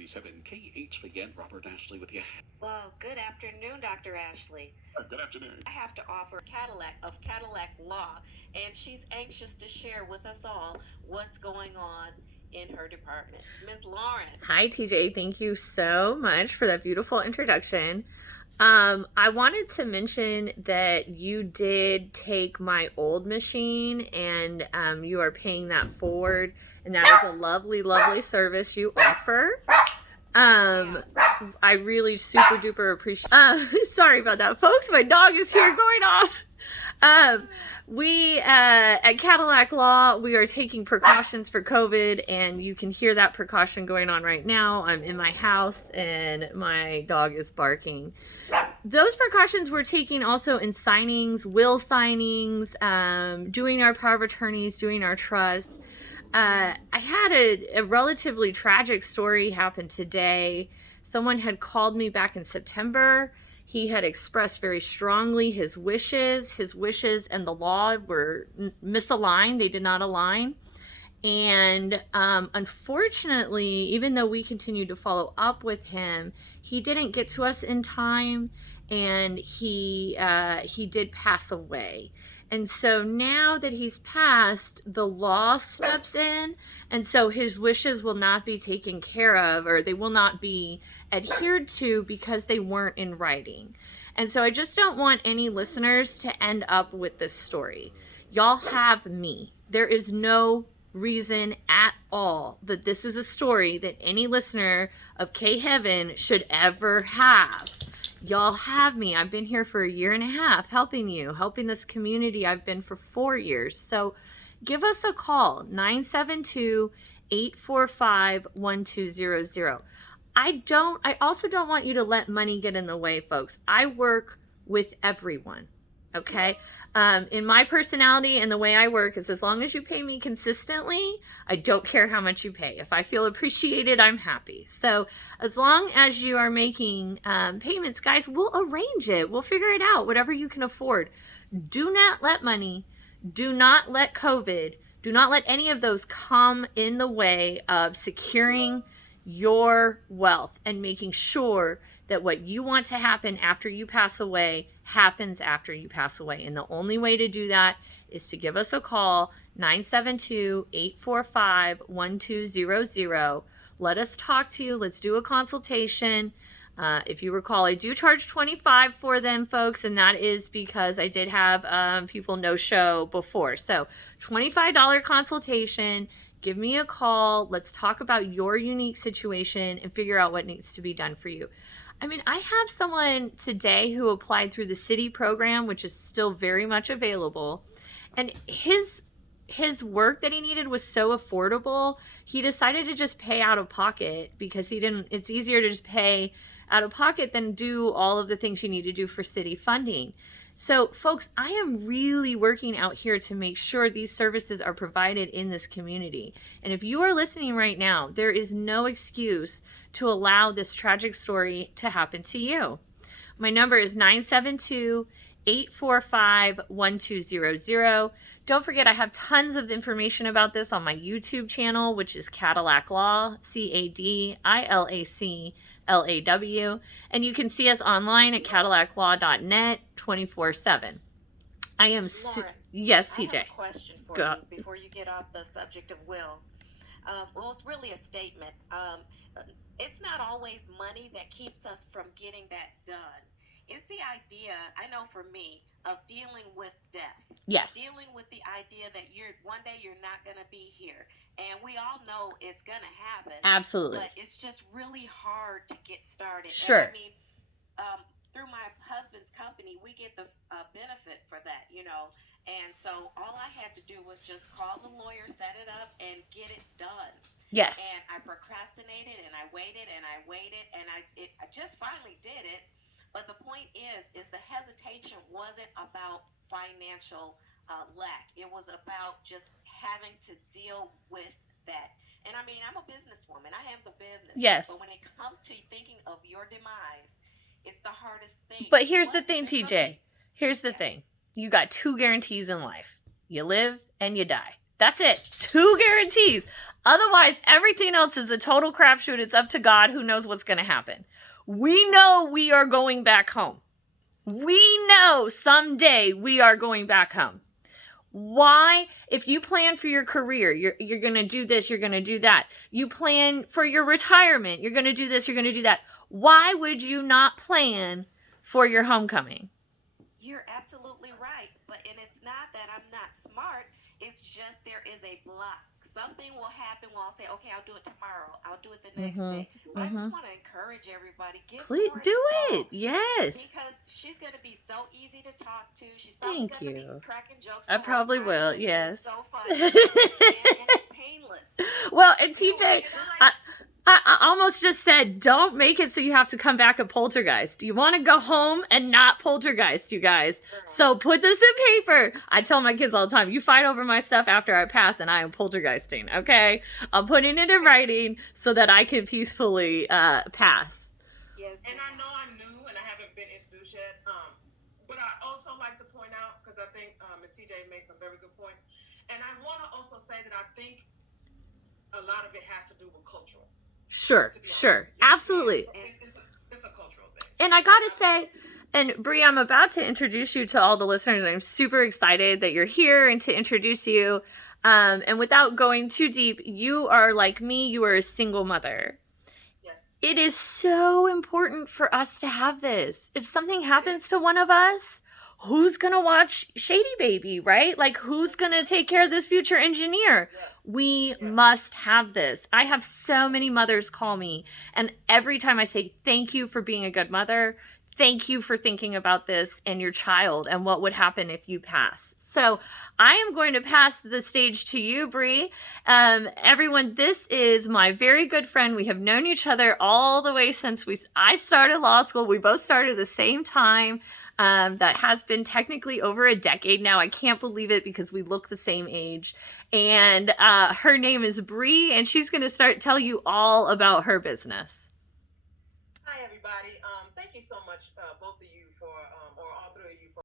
WNSW-97 KHVN, Robert Ashley with you. Well, good afternoon, Dr. Ashley. Good afternoon. I have to offer Cadillac of Cadillac Law, and she's anxious to share with us all what's going on in her department. Ms. Lauren. Hi, TJ. Thank you so much for that beautiful introduction. I wanted to mention that you did take my old machine and you are paying that forward, and that is a lovely, lovely service you offer. I really super duper appreciate. Sorry about that, folks. My dog is here going off. We at Cadillac Law, we are taking precautions for COVID, and you can hear that precaution going on right now. I'm in my house and my dog is barking. Those precautions we're taking also in signings, will signings, doing our power of attorneys, doing our trusts. I had a relatively tragic story happen today. Someone had called me back in September. He had expressed very strongly his wishes and the law were misaligned. They did not align. And unfortunately, even though we continued to follow up with him, he didn't get to us in time, and he did pass away. And so now that he's passed, the law steps in, and so his wishes will not be taken care of, or they will not be adhered to because they weren't in writing. And so I just don't want any listeners to end up with this story. Y'all have me. There is no reason at all that this is a story that any listener of K-Heaven should ever have. Y'all have me. I've been here for 1.5 years helping you, helping this community. I've been for 4 years. So give us a call, 972-845-1200. I also don't want you to let money get in the way, folks. I work with everyone. Okay. In my personality and the way I work is, as long as you pay me consistently, I don't care how much you pay. If I feel appreciated, I'm happy. So as long as you are making payments, guys, we'll arrange it. We'll figure it out, whatever you can afford. Do not let money, do not let COVID, do not let any of those come in the way of securing your wealth and making sure that what you want to happen after you pass away happens after you pass away. And the only way to do that is to give us a call, 972-845-1200. Let us talk to you. Let's do a consultation. If you recall, I do charge $25 for them, folks, and that is because I did have people no show before. So $25 consultation. Give me a call. Let's talk about your unique situation and figure out what needs to be done for you. I mean, I have someone today who applied through the city program, which is still very much available. And his work that he needed was so affordable, he decided to just pay out of pocket because it's easier to just pay out of pocket than do all of the things you need to do for city funding. So, folks, I am really working out here to make sure these services are provided in this community. And if you are listening right now, there is no excuse to allow this tragic story to happen to you. My number is 972-845-1200. Don't forget, I have tons of information about this on my YouTube channel, which is Cadillac Law, CADILACLAW. And you can see us online at CadillacLaw.net 24/7. I am... Yes, TJ. I have a question for you before you get off the subject of wills. Well, it's really a statement. It's not always money that keeps us from getting that done. It's the idea, I know for me, of dealing with death. Yes. Dealing with the idea that one day you're not going to be here. And we all know it's going to happen. Absolutely. But it's just really hard to get started. Sure. And I mean, through my husband's company, we get the benefit for that, you know. And so all I had to do was just call the lawyer, set it up, and get it done. Yes. And I procrastinated, and I waited, and I just finally did it. But the point is the hesitation wasn't about financial lack. It was about just having to deal with that. And I mean, I'm a businesswoman. I have the business. Yes. But when it comes to thinking of your demise, it's the hardest thing. But here's the thing, TJ. Here's the thing. You got 2 guarantees in life. You live and you die. That's it. 2 guarantees. Otherwise, everything else is a total crapshoot. It's up to God. Who knows what's going to happen? We know we are going back home. We know someday we are going back home. Why? If you plan for your career, you're going to do this, you're going to do that. You plan for your retirement, you're going to do this, you're going to do that. Why would you not plan for your homecoming? You're absolutely right. And it's not that I'm not smart. It's just there is a block. Something will happen where I'll say, okay, I'll do it tomorrow. I'll do it the next day. But I just want to encourage everybody. Please do it. Yes. Because she's going to be so easy to talk to. She's probably Thank going to you. be cracking jokes. I probably time, will. but Yes. She's so funny. and it's painless. Well, and TJ, I almost just said, don't make it so you have to come back at Poltergeist. You want to go home and not Poltergeist, you guys. So put this in paper. I tell my kids all the time, you fight over my stuff after I pass and I am Poltergeisting, okay? I'm putting it in writing so that I can peacefully pass. Yes. And I know I'm new and I haven't been introduced yet, but I also like to point out, because I think Ms. TJ made some very good points, and I want to also say that I think a lot of it has to do with cultural. Sure. Absolutely. It's a cultural thing. And I gotta say, and Bree, I'm about to introduce you to all the listeners. I'm super excited that you're here and to introduce you. And without going too deep, you are like me, you are a single mother. Yes. It is so important for us to have this. If something happens to one of us, who's going to watch Shady Baby, right? Like, who's going to take care of this future engineer? We must have this. I have so many mothers call me, and every time I say, thank you for being a good mother, thank you for thinking about this and your child and what would happen if you pass. So I am going to pass the stage to you, Bree. Everyone, this is my very good friend. We have known each other all the way since I started law school. We both started at the same time. That has been technically over a decade now. I can't believe it because we look the same age. And her name is Bree, and she's going to tell you all about her business. Hi, everybody. Thank you so much, both of you, for, or all three of you, for